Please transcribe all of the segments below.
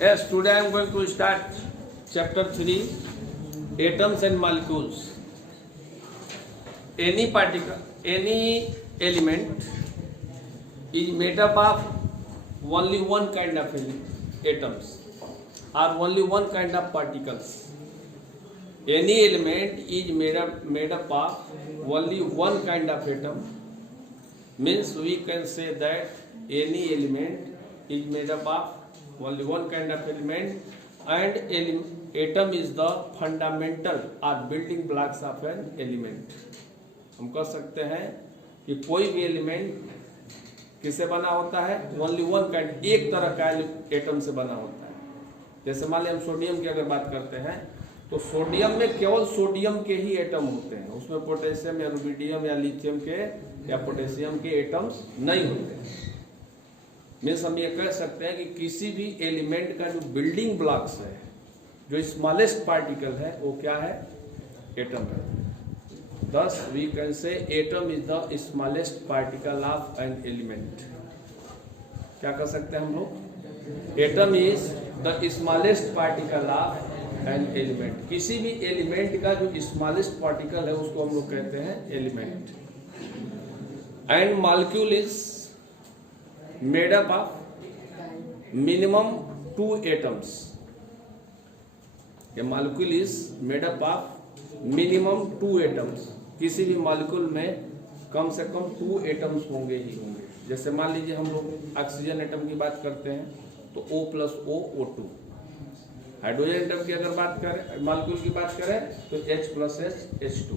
Yes, today I am going to start chapter 3, atoms and molecules. Any particle, any element is made up of only one kind of atoms or only one kind of particles. Any element is made up of only one kind of atom. Means we can say that any element is made up of only one kind of element, and atom is the fundamental or building blocks of an element. हम कह सकते हैं कि कोई भी element किससे बना होता है? ओनली वन काइंड, एक तरह का एटम से बना होता है. जैसे मान लीजिए हम सोडियम की अगर बात करते हैं तो सोडियम में केवल सोडियम के ही एटम होते हैं, उसमें पोटेशियम या रुबिडियम या लिथियम के या पोटेशियम के एटम्स नहीं होते. मीन्स हम ये कह सकते हैं कि किसी भी एलिमेंट का जो बिल्डिंग ब्लॉक्स है, जो स्मॉलेस्ट पार्टिकल है, वो क्या है? एटम है. Thus we can say atom is the smallest particle of an element. क्या कर सकते हैं हम लोग? Atom is the smallest particle of an element. किसी भी एलिमेंट का जो smallest particle है उसको हम लोग कहते हैं element. And molecule is made up of minimum 2 atoms. A molecule is made up of minimum 2 atoms. किसी भी मॉलिक्यूल में कम से कम 2 एटम्स होंगे ही होंगे. जैसे मान लीजिए हम लोग ऑक्सीजन एटम की बात करते हैं तो O plus O O2. Hydrogen atom की अगर बात करें, मॉलिक्यूल की बात करें तो H plus H H2.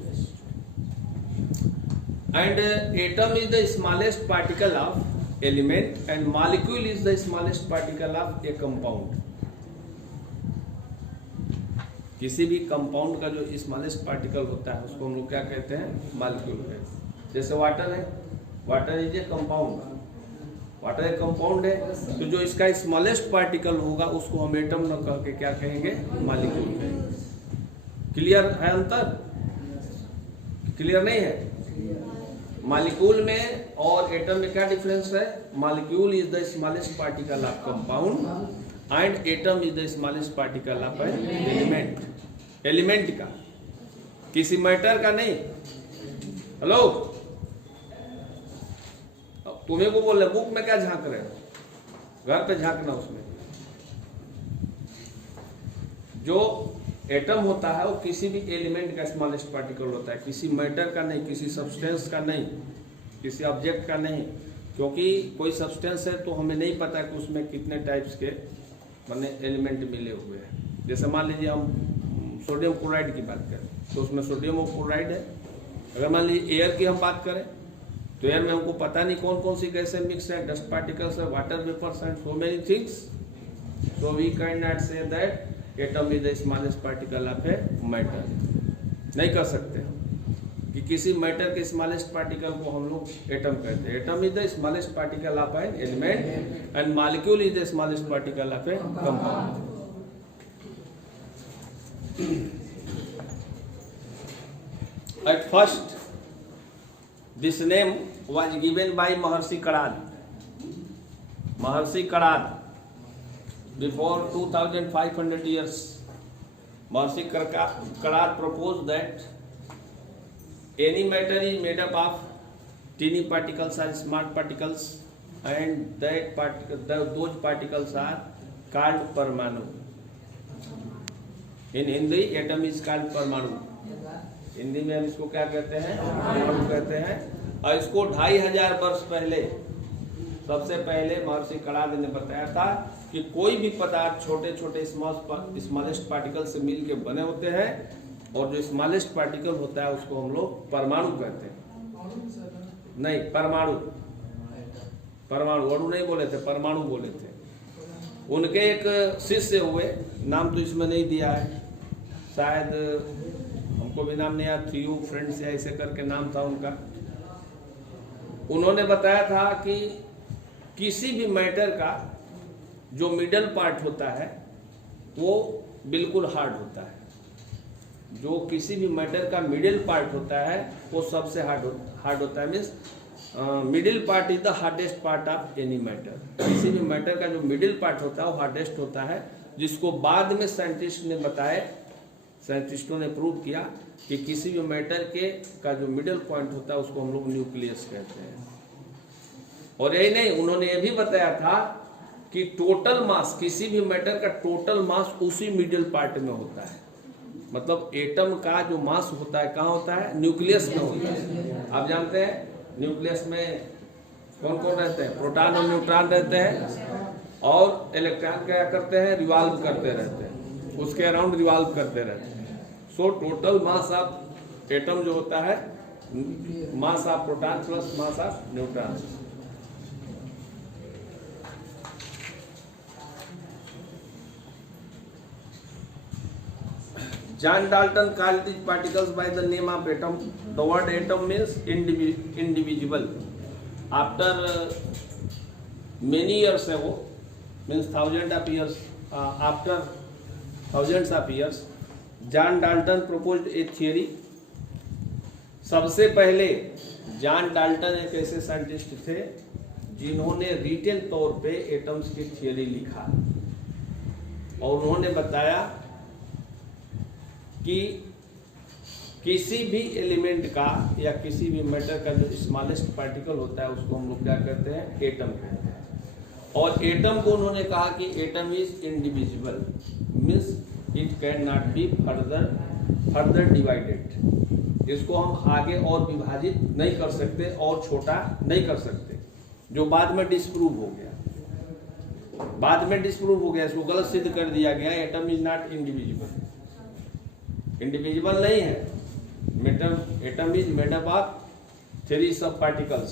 And atom is the smallest particle of element and molecule is the smallest particle of A compound. किसी भी कंपाउंड का जो स्मॉलेस्ट पार्टिकल होता है उसको हम लोग क्या कहते हैं? मॉलिक्यूल कहते हैं. जैसे वाटर है, water is a compound. Water एक कंपाउंड है तो जो इसका स्मॉलेस्ट पार्टिकल होगा उसको हम एटम न कह के क्या कहेंगे? मॉलिक्यूल कहेंगे. क्लियर है अंतर? क्लियर नहीं है? मॉलिक्यूल में और एटम में क्या डिफरेंस है? Molecule is the smallest particle of compound and atom is the smallest particle of an element. Element का, किसी मैटर का नहीं. हेलो, तुम्हें को बोल रहे बुक में क्या झांक रहे हो? घर पे झांकना. उसमें जो एटम होता है वो किसी भी एलिमेंट का स्मॉलेस्ट पार्टिकल होता है, किसी मैटर का नहीं, किसी सब्सटेंस का नहीं, किसी ऑब्जेक्ट का नहीं. क्योंकि कोई सब्सटेंस है तो हमें नहीं पता कि उसमें कितने टाइप्स के माने एलिमेंट मिले हुए हैं. जैसे मान लीजिए हम सोडियम क्लोराइड की बात करें तो उसमें सोडियम और क्लोराइड है. अगर मान लीजिए एयर की हम बात करें तो एयर में हमको पता नहीं कौन कौन सी गैसें मिक्स है, डस्ट पार्टिकल्स है, water vapours and so many things. So we can not say that atom is the smallest particle of a matter. नहीं कर सकते कि किसी मैटर के स्मॉलेस्ट पार्टिकल को हम लोग एटम कहते हैं. Atom is the smallest particle of an element and molecule is the smallest particle of A compound. At first, this name was given by Maharshi Karad. Maharshi Karad, before 2500 years, Maharshi Karad proposed that any matter is made up of teeny particles or small particles, and those particles are called परमाणु. In Hindi atom is called परमाणु. हिंदी में हम इसको क्या कहते हैं? परमाणु कहते हैं. और इसको 2500 वर्ष पहले सबसे पहले महर्षि कणाद ने बताया था कि कोई भी पदार्थ छोटे छोटे स्मॉलेस्ट पार्टिकल से मिल के बने होते हैं और जो स्मॉलेस्ट पार्टिकल होता है उसको हम लोग परमाणु कहते हैं. नहीं, परमाणु. परमाणु अणु नहीं बोले थे, परमाणु बोले थे. उनके एक शिष्य हुए, नाम तो इसमें नहीं दिया है, शायद हमको भी नाम नहीं याद, थ्यू फ्रेंड्स या ऐसे करके नाम था उनका. उन्होंने बताया था कि किसी भी मैटर का जो मिडल पार्ट होता है वो बिल्कुल हार्ड होता है. जो किसी भी मैटर का मिडिल पार्ट होता है वो सबसे हार्ड होता है. Means middle part is the hardest part of any matter. किसी भी मैटर का जो मिडिल पार्ट होता है वो हार्डेस्ट होता है, जिसको बाद में साइंटिस्ट ने बताया, साइंटिस्टों ने प्रूव किया कि किसी भी मैटर के का जो मिडिल पॉइंट होता है उसको हम लोग न्यूक्लियस कहते हैं। और यही नहीं, उन्होंने ये भी बताया था कि टोटल मास, किसी भी मैटर का टोटल मास उसी मिडिल पार्ट में होता है। मतलब एटम का जो मास होता है कहाँ होता है? न्यूक्लियस में होता है। आप जानते हैं न्यूक्लियस में कौन कौन रहते हैं? प्रोटॉन और न्यूट्रॉन रहते हैं, और इलेक्ट्रॉन क्या करते हैं? रिवॉल्व करते रहते हैं, उसके अराउंड रिवॉल्व करते रहते हैं। So total mass of atom जो होता है, mass of proton plus mass of neutron. John Dalton called these particles by the name of atom. The word atom means indivisible. After many years ago, means thousands of years, after thousands of years, John Dalton proposed a theory. सबसे पहले John Dalton एक ऐसे scientist थे जिन्होंने retain तौर पे atoms की theory लिखा, और उन्होंने बताया कि किसी भी एलिमेंट का या किसी भी मैटर का जो स्मॉलेस्ट पार्टिकल होता है उसको हम लोग क्या कहते हैं? एटम कहते हैं। और एटम को उन्होंने कहा कि atom is indivisible, means it can not be further divided. इसको हम आगे और विभाजित नहीं कर सकते और छोटा नहीं कर सकते, जो बाद में डिस्प्रूव हो गया। बाद में डिस्प्रूव हो गया, इसको गलत सिद्ध कर दिया गया। Atom is not indivisible, indivisible नहीं है। Atom is made up of 3 sub particles,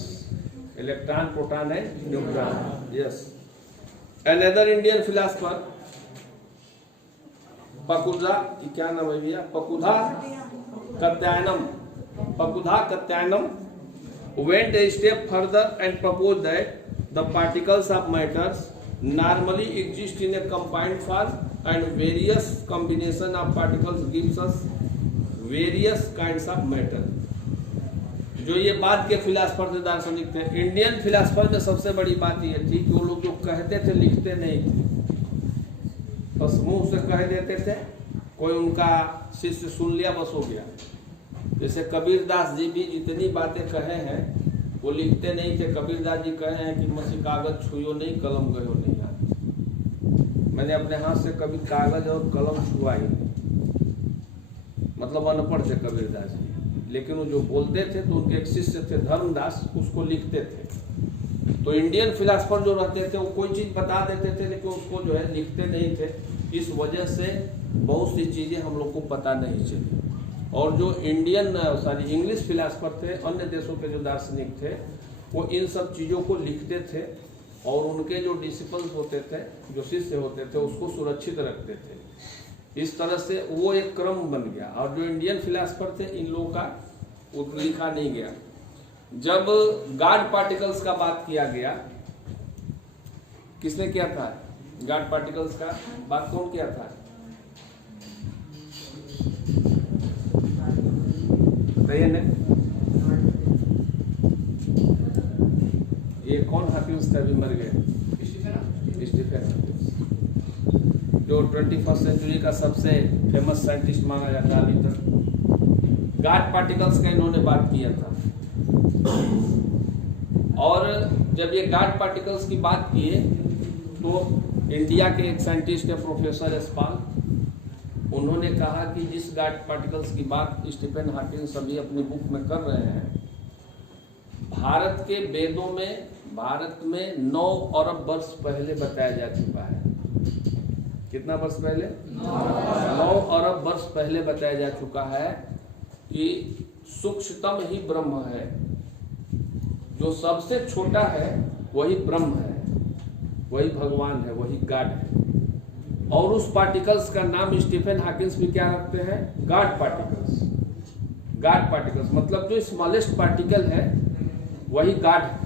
electron, proton and neutron. Yes, another Indian philosopher Pakudha, क्या नाम है भैया? पकुधा कत्यायनम went a step further and proposed that the particles of matters normally exist in a combined form and various combination of particles gives us various kinds of matter। जो ये बात के philosopher थे, दार्शनिक थे, इंडियन फिलासफर में सबसे बड़ी बात ये थी कि वो लोग जो कहते थे लिखते नहीं थे, बस मुंह से कह देते थे, कोई उनका शिष्य सुन लिया बस हो गया। जैसे कबीर दास जी भी जितनी बातें कहे हैं वो लिखते नहीं थे। कबीर दास जी कहे हैं कि मसी कागज छुयो नहीं, कलम गयो नहीं हाथ। मैंने अपने हाथ से कभी कागज और कलम छुआ ही नहीं। मतलब अनपढ़ थे कबीर दास जी, लेकिन वो जो बोलते थे तो उनके एक शिष्य थे धर्मदास, उसको लिखते थे। तो इंडियन फिलासफर जो रहते थे वो कोई चीज बता देते थे लेकिन उसको जो है लिखते नहीं थे। इस वजह से बहुत सी चीजें हम लोग को पता नहीं चली। और जो इंग्लिश फिलासफर थे, अन्य देशों के जो दार्शनिक थे, वो इन सब चीज़ों को लिखते थे और उनके जो डिसिपल्स होते थे, जो शिष्य होते थे, उसको सुरक्षित रखते थे। इस तरह से वो एक क्रम बन गया। और जो इंडियन फिलासफर थे, इन लोगों का वो लिखा नहीं गया। जब गॉड पार्टिकल्स का बात किया गया, किसने किया था? गॉड पार्टिकल्स का बात कौन किया था? ये कौन हाकिंस थे, अभी मर गए? स्टीफन हाकिंस, जो 21st सेंचुरी का सबसे फेमस साइंटिस्ट माना जाता है अभी तक। गॉड पार्टिकल्स का इन्होंने बात किया था। और जब ये गॉड पार्टिकल्स की बात किए तो इंडिया के एक साइंटिस्ट है प्रोफेसर यशपाल, उन्होंने कहा कि जिस गॉड पार्टिकल्स की बात स्टीफन हॉकिंग सभी अपनी बुक में कर रहे हैं, भारत के वेदों में भारत में 9 अरब वर्ष पहले बताया जा चुका है। कितना वर्ष पहले? 9 अरब वर्ष पहले बताया जा चुका है कि सूक्ष्मतम ही ब्रह्म है, जो सबसे छोटा है वही ब्रह्म है, वही भगवान है, वही गॉड है। और उस पार्टिकल्स का नाम स्टीफन हॉकिंस भी क्या रखते हैं? God particles. गॉड पार्टिकल्स मतलब जो स्मॉलेस्ट पार्टिकल है वही गॉड है।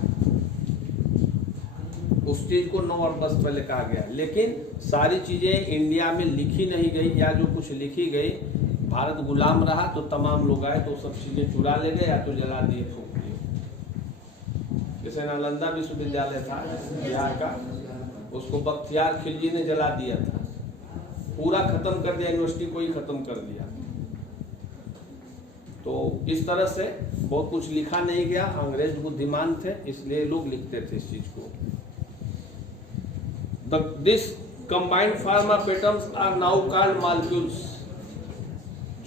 उस चीज को 9 अरब वर्ष पहले कहा गया। लेकिन सारी चीजें इंडिया में लिखी नहीं गई, या जो कुछ लिखी गई, भारत गुलाम रहा तो तमाम लोग आए तो सब चीजें चुरा ले गए या तो जला दिए, फूंक दिए। जैसे नालंदा विश्वविद्यालय था बिहार का, उसको बख्तियार खिलजी ने जला दिया था, पूरा खत्म कर दिया, यूनिवर्सिटी को ही खत्म कर दिया। तो इस तरह से बहुत कुछ लिखा नहीं गया, अंग्रेज बुद्धिमान थे इसलिए लोग लिखते थे इस चीज को। This combined form of atoms are now called molecules.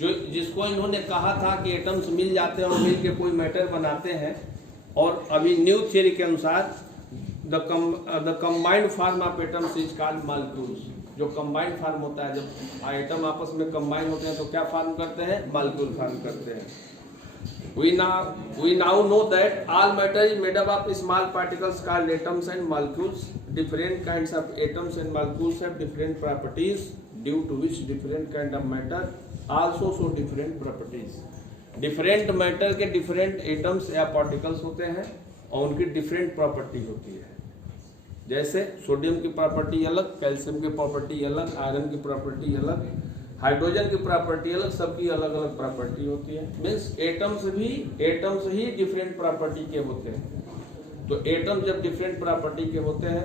जो जिसको इन्होंने कहा था कि एटम्स मिल जाते हैं और मिल के कोई मैटर बनाते हैं, और अभी न्यू थियरी के अनुसार the combined form of atoms is called molecules. जो कंबाइंड फॉर्म होता है, जब आइटम आपस में कंबाइन होते हैं तो क्या फॉर्म करते हैं? मॉलिक्यूल फॉर्म करते हैं। We now know that all matter is made up of small particles called atoms and molecules. Different kinds of atoms and molecules have different properties, due to which different kind of matter also show different properties. Different matter के different atoms या particles होते हैं और उनकी different property होती है। जैसे sodium की प्रॉपर्टी अलग, कैल्शियम की प्रॉपर्टी अलग, आयरन की प्रॉपर्टी अलग, हाइड्रोजन की प्रॉपर्टी अलग, सबकी अलग अलग प्रॉपर्टी होती है। मीन्स एटम्स ही डिफरेंट प्रॉपर्टी के होते हैं। तो एटम जब डिफरेंट प्रॉपर्टी के होते हैं,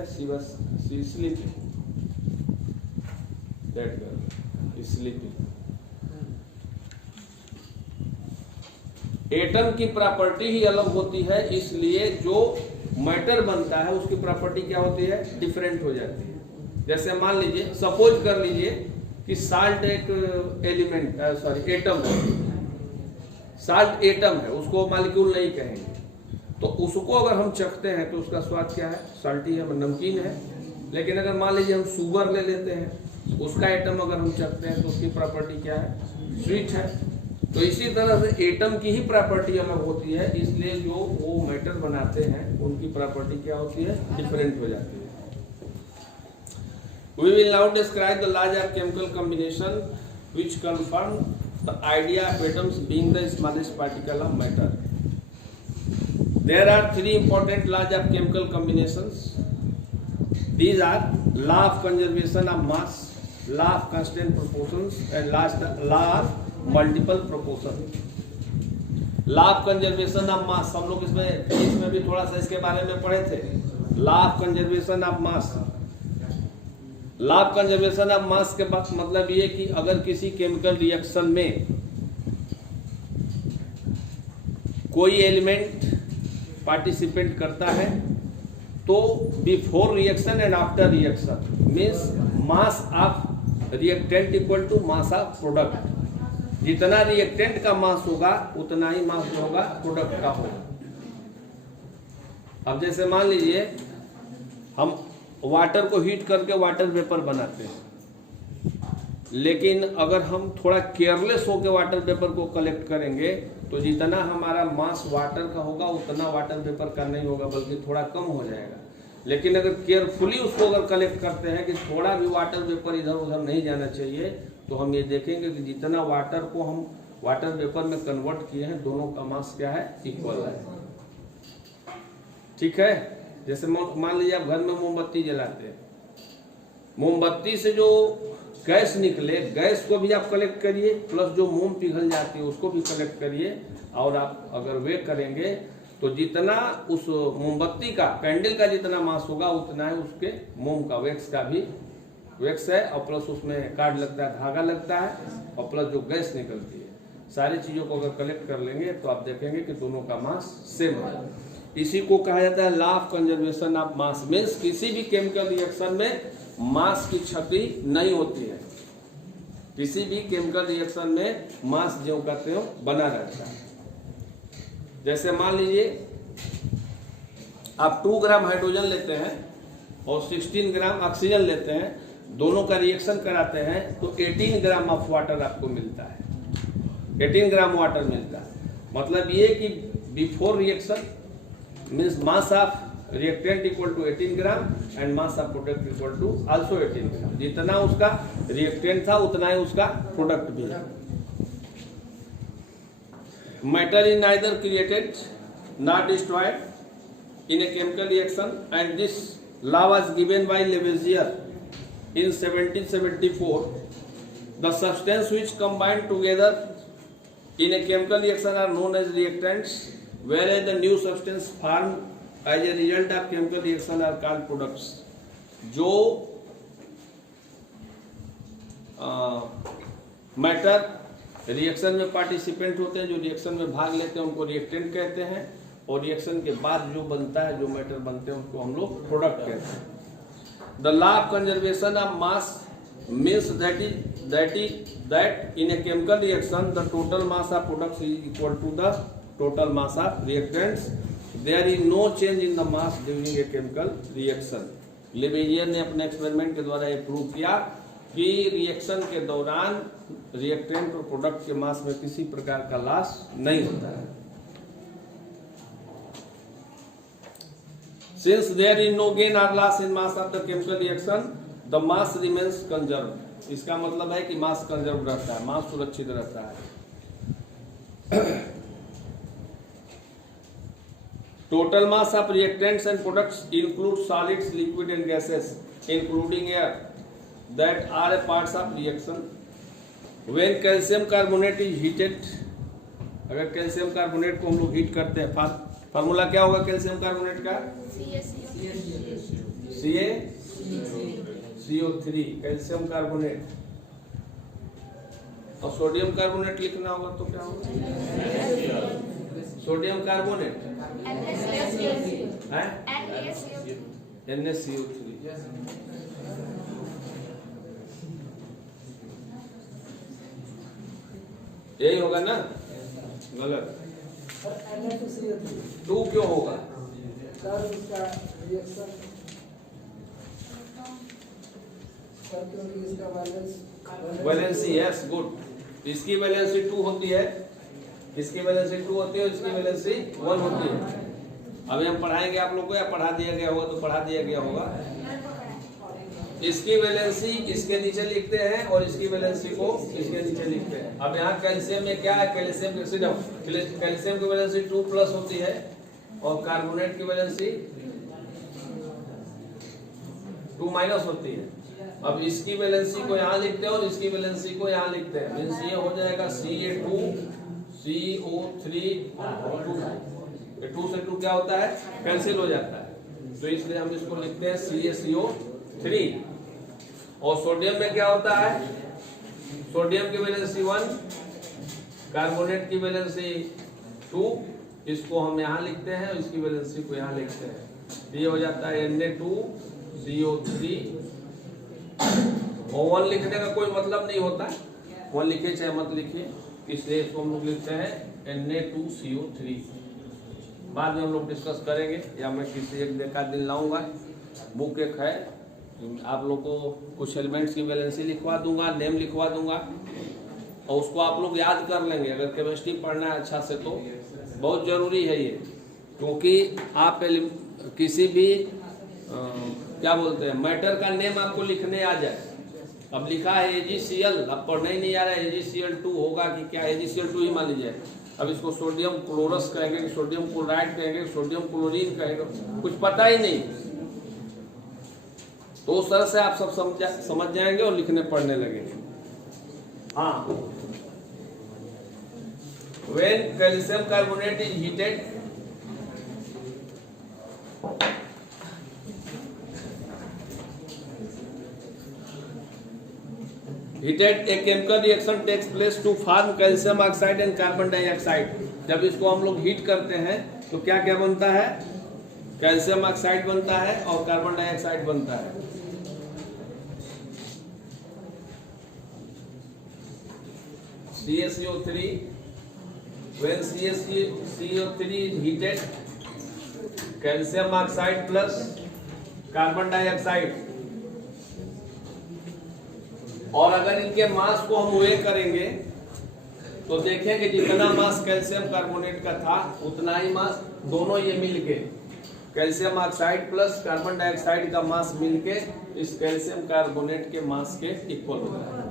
एटम की प्रॉपर्टी ही अलग होती है, इसलिए जो मैटर बनता है उसकी प्रॉपर्टी क्या होती है? डिफरेंट हो जाती है। जैसे मान लीजिए, सपोज कर लीजिए कि साल्ट एक एलिमेंट एटम है, साल्ट एटम है, उसको मॉलिक्यूल नहीं कहेंगे। तो उसको अगर हम चखते हैं तो उसका स्वाद क्या है? साल्टी है, नमकीन है। लेकिन अगर मान लीजिए हम शुगर ले लेते हैं, उसका एटम अगर हम चखते हैं तो उसकी प्रॉपर्टी क्या है? स्वीट है। तो इसी तरह से एटम की ही प्रॉपर्टी अलग होती है, इसलिए जो वो मैटर बनाते हैं उनकी प्रॉपर्टी क्या होती है? डिफरेंट हो जाती है। We will now describe the laws of chemical combination which confirm the idea of atoms being the smallest particle of matter. There are three important laws of chemical combinations. These are law of conservation of mass, law of constant proportions, and law of multiple proportion. Law of conservation of mass, हम लोग इसमें भी थोड़ा सा इसके बारे में पढ़े थे। Law of conservation of mass, law of conservation of mass के बाद मतलब ये कि अगर किसी केमिकल रिएक्शन में कोई एलिमेंट पार्टिसिपेट करता है तो before reaction and after reaction means mass of reactant equal to mass of product. जितना रिएक्टेंट का मास होगा उतना ही मास जो होगा प्रोडक्ट का होगा। अब जैसे मान लीजिए हम वाटर को हीट करके वाटर वेपर बनाते हैं, लेकिन अगर हम थोड़ा केयरलेस होकर वाटर वेपर को कलेक्ट करेंगे तो जितना हमारा मास वाटर का होगा उतना वाटर वेपर का नहीं होगा, बल्कि थोड़ा कम हो जाएगा। लेकिन अगर केयरफुली उसको अगर कलेक्ट करते हैं कि थोड़ा भी वाटर वेपर इधर उधर नहीं जाना चाहिए, तो हम ये देखेंगे कि जितना वाटर को हम वाटर वेपर में कन्वर्ट किए हैं दोनों का मास क्या है? इक्वल है। ठीक है। जैसे मान लीजिए आप घर में मोमबत्ती जलाते हैं, मोमबत्ती से जो गैस निकले, गैस को भी आप कलेक्ट करिए, प्लस जो मोम पिघल जाती है उसको भी कलेक्ट करिए, और आप अगर वे करेंगे तो जितना उस मोमबत्ती का, कैंडल का जितना मास होगा उतना है उसके मोम का, वैक्स का भी वैक्स है, और प्लस उसमें कार्ड लगता है, धागा लगता है, और प्लस जो गैस निकलती है। सारी चीजों को अगर कलेक्ट कर लेंगे तो आप देखेंगे कि दोनों का मास सेम है। इसी को कहा जाता है law of conservation of mass. Means किसी भी केमिकल रिएक्शन में मास की क्षति नहीं होती है, किसी भी केमिकल रिएक्शन में मास जो कहते हो बना रहता है। जैसे मान लीजिए आप 2 ग्राम हाइड्रोजन लेते हैं और 16 ग्राम ऑक्सीजन लेते हैं, दोनों का रिएक्शन कराते हैं तो 18 ग्राम ऑफ वाटर आपको मिलता है, 18 ग्राम वाटर मिलता है। मतलब ये कि before reaction means mass of reactant equal to 18 gram and mass of product equal to also 18 gram. जितना उसका reactant था उतना ही उसका product भी है। Matter is neither created nor destroyed in a chemical reaction, and this law was given by Lavoisier in 1774. The substance which combine together in a chemical reaction are known as reactants, whereas the new substance formed as a result of chemical reaction are called products. जो matter reaction में participant होते हैं, जो reaction में भाग लेते हैं, उनको रिएक्टेंट कहते हैं, और रिएक्शन के बाद जो बनता है, जो मैटर बनते हैं, उनको हम लोग प्रोडक्ट कहते हैं। The law of conservation of mass means that in a chemical reaction the total mass of products is equal to the total mass of reactants. There is no change in the mass during a chemical reaction. लेवेजियर ने अपने experiment के द्वारा ये prove किया कि reaction के दौरान reactant और प्रोडक्ट के मास में किसी प्रकार का लॉस नहीं होता है। Since there is no gain or loss in mass of the chemical reaction, the mass remains conserved. इसका मतलब है कि मास कंजर्व रहता है, मास सुरक्षित रहता है। Total mass of reactants and products include solids, liquid and gases including air that are a parts of reaction. When calcium carbonate is heated, अगर कैल्शियम कार्बोनेट को हम लोग हीट करते हैं, फार्मूला क्या होगा कैल्शियम कार्बोनेट का? CO3 calcium carbonate. और सोडियम कार्बोनेट लिखना होगा तो क्या होगा? Sodium carbonate NaCO3। यही होगा ना? गलत। 2 क्यों होगा? Valency, yes, good. इसकी वैलेंसी 2 होती है, इसकी वैलेंसी 2 होती है, इसकी वैलेंसी 1 होती है। अभी हम पढ़ाएंगे आप लोग को, या पढ़ा दिया गया होगा तो पढ़ा दिया गया होगा। इसकी वैलेंसी इसके नीचे लिखते हैं और इसकी वैलेंसी को इसके नीचे लिखते हैं। अब यहाँ कैल्शियम में क्या है? कैल्शियम कैल्शियम की वैलेंसी 2+ होती है और कार्बोनेट की वैलेंसी 2- होती है। अब इसकी वैलेंसी को यहाँ लिखते हैं और इसकी वैलेंसी को यहाँ लिखते हैं, मीन्स ये हो जाएगा Ca2 CO3 2 से 2 क्या होता है? कैंसिल हो जाता है, तो इसलिए हम इसको लिखते हैं CaCO3। और सोडियम में क्या होता है? सोडियम की वैलेंसी 1, कार्बोनेट की वैलेंसी 2, इसको हम यहाँ लिखते हैं और इसकी वैलेंसी को यहाँ लिखते हैं। ये हो जाता है Na2CO3। और 1 लिखने का कोई मतलब नहीं होता, 1 लिखे चाहे मत लिखिए, इसलिए इसको हम लोग लिखते हैं Na2CO3। बाद में हम लोग डिस्कस करेंगे, या मैं किसी एक देखा दिन लाऊंगा, बुक एक है, आप लोग को कुछ एलिमेंट्स की वैलेंसी लिखवा दूंगा, नेम लिखवा दूंगा, और उसको आप लोग याद कर लेंगे। अगर केमिस्ट्री पढ़ना है अच्छा से तो बहुत जरूरी है ये, क्योंकि आप किसी भी क्या बोलते हैं मैटर का नेम आपको लिखने आ जाए। अब लिखा है AgCl, अब पढ़ने ही नहीं आ रहा है AgCl2 होगा कि क्या, AgCl2 ही मान लीजिए। अब इसको सोडियम क्लोरस कहेंगे कि सोडियम क्लोराइड कहेंगे, सोडियम क्लोरीन कहेंगे, कुछ पता ही नहीं। तो उस तरह से आप सब समझ जाएंगे और लिखने पढ़ने लगेंगे। हाँ, when calcium carbonate is heated, heated a chemical reaction takes place to form calcium oxide and carbon dioxide। जब इसको हम लोग हीट करते हैं तो क्या क्या बनता है? कैल्शियम ऑक्साइड बनता है और कार्बन डाइऑक्साइड बनता है। CaCO3, when CaCO3 is heated, calcium oxide plus carbon dioxide, और अगर इनके मास को हम वे करेंगे तो देखें कि जितना मास कैल्शियम कार्बोनेट का था उतना ही मास दोनों ये मिलके, calcium oxide plus carbon dioxide का मास मिलके इस कैल्शियम कार्बोनेट के मास के इक्वल होता है।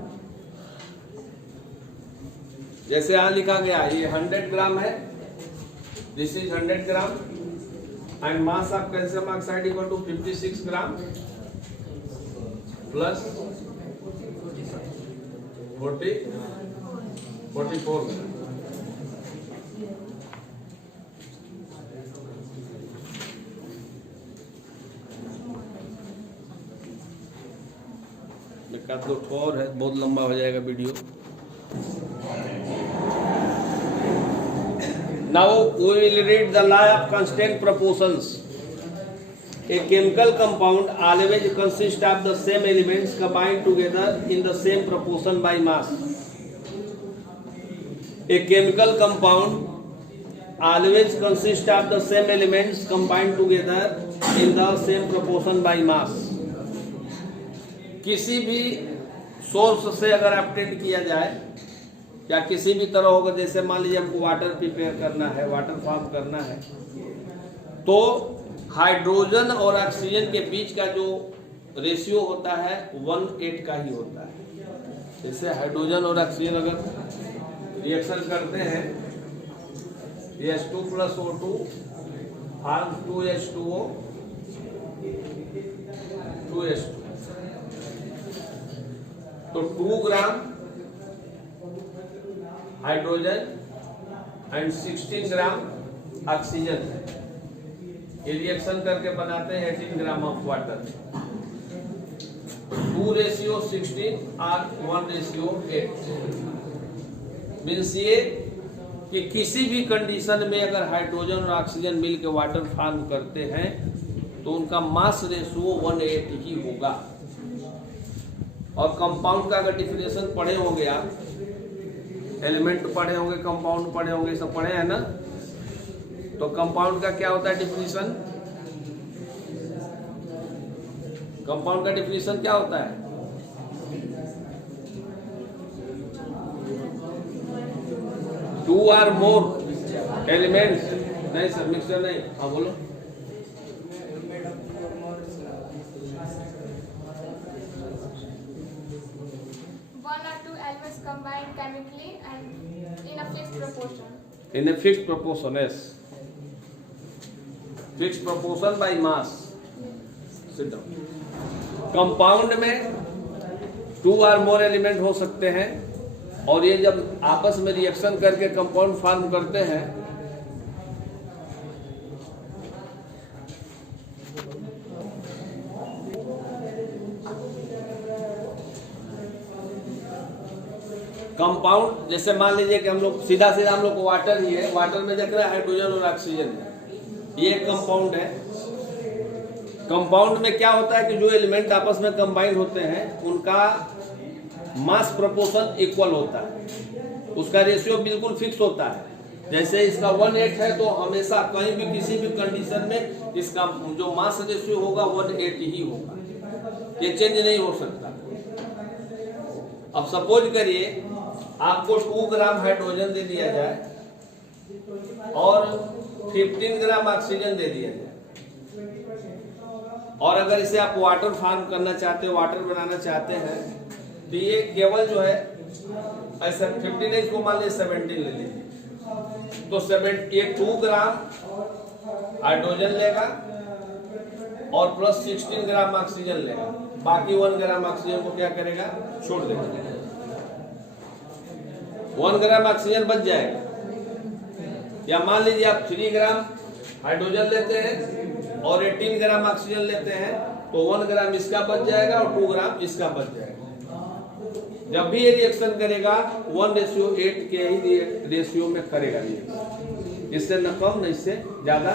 जैसे यहाँ लिखा गया, ये 100 ग्राम है, this is 100 gram, and mass of calcium oxide equal to 56 gram plus 44। एक दो ठो और है, बहुत लंबा हो जाएगा video. Now we will read the law of constant proportions. A chemical compound always consists of the same elements combined together in the same proportion by mass. A chemical compound always consists of the same elements combined together in the same proportion by mass. किसी भी source से अगर update किया जाए या किसी भी तरह होगा, जैसे मान लीजिए हमको वाटर प्रिपेयर करना है, वाटर फॉर्म करना है, तो हाइड्रोजन और ऑक्सीजन के बीच का जो रेशियो होता है 1:8 का ही होता है। जैसे हाइड्रोजन और ऑक्सीजन अगर रिएक्शन करते हैं, H2 + O2 form 2H2O 2H2, तो 2 gram hydrogen and 16 gram oxygen ये रिएक्शन करके बनाते हैं 18 ग्राम ऑफ वाटर। 2:16 और 1:8 मीन्स ये कि किसी भी कंडीशन में अगर हाइड्रोजन और ऑक्सीजन मिलकर वाटर फॉर्म करते हैं तो उनका मास रेशियो 1:8 ही होगा। और कंपाउंड का अगर डिफिनेशन पढ़े होंगे आप, एलिमेंट पढ़े होंगे, कंपाउंड पढ़े होंगे, सब पढ़े हैं ना, तो कंपाउंड का क्या होता है डिफिनेशन? कंपाउंड का डिफिनेशन क्या होता है? टू आर मोर एलिमेंट्स, नहीं सर मिक्सचर नहीं, हाँ बोलो। Combined chemically and in a fixed proportion. In a fixed proportion, yes. Fixed proportion by mass. Sit down. Compound में 2 or more एलिमेंट हो सकते हैं और ये जब आपस में रिएक्शन करके कंपाउंड फॉर्म करते हैं कंपाउंड, जैसे मान लीजिए कि हम लोग सीधा हम लोग को वाटर ही है, वाटर में देख रहे हैं हाइड्रोजन और ऑक्सीजन है, ये एक कंपाउंड है। कंपाउंड में क्या होता है कि जो एलिमेंट आपस में कंबाइन होते हैं उनका मास प्रोपोर्शन इक्वल होता है, उसका रेशियो बिल्कुल फिक्स होता है। जैसे इसका 1:8 है तो हमेशा कहीं भी किसी भी कंडीशन में इसका जो मास रेशियो होगा 1:8 ही होगा, ये चेंज नहीं हो सकता। अब सपोज करिए आपको 2 ग्राम हाइड्रोजन दे दिया जाए और 15 ग्राम ऑक्सीजन दे दिया जाए, और अगर इसे आप वाटर फॉर्म करना चाहते हो, वाटर बनाना चाहते हैं, तो ये केवल जो है ऐसा 15 इसको मान लीजिए 17 ले लीजिए, तो 2 ग्राम हाइड्रोजन लेगा और प्लस 16 ग्राम ऑक्सीजन लेगा, बाकी 1 ग्राम ऑक्सीजन को क्या करेगा, छोड़ देगा। 1 ग्राम ऑक्सीजन बच जाएगा। या मान लीजिए आप 3 ग्राम हाइड्रोजन लेते हैं और 18 ग्राम ऑक्सीजन लेते हैं, तो 1 ग्राम इसका बच जाएगा और 2 ग्राम इसका बच जाएगा। जब भी ये रिएक्शन करेगा 1:8 के ही रेशियो में करेगा रिएक्शन, इससे न कम न इससे ज्यादा।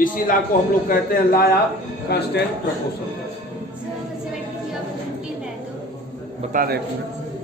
इसी लॉ को हम लोग कहते हैं लॉ ऑफ कांस्टेंट प्रोपोर्शन। बता रहे हैं।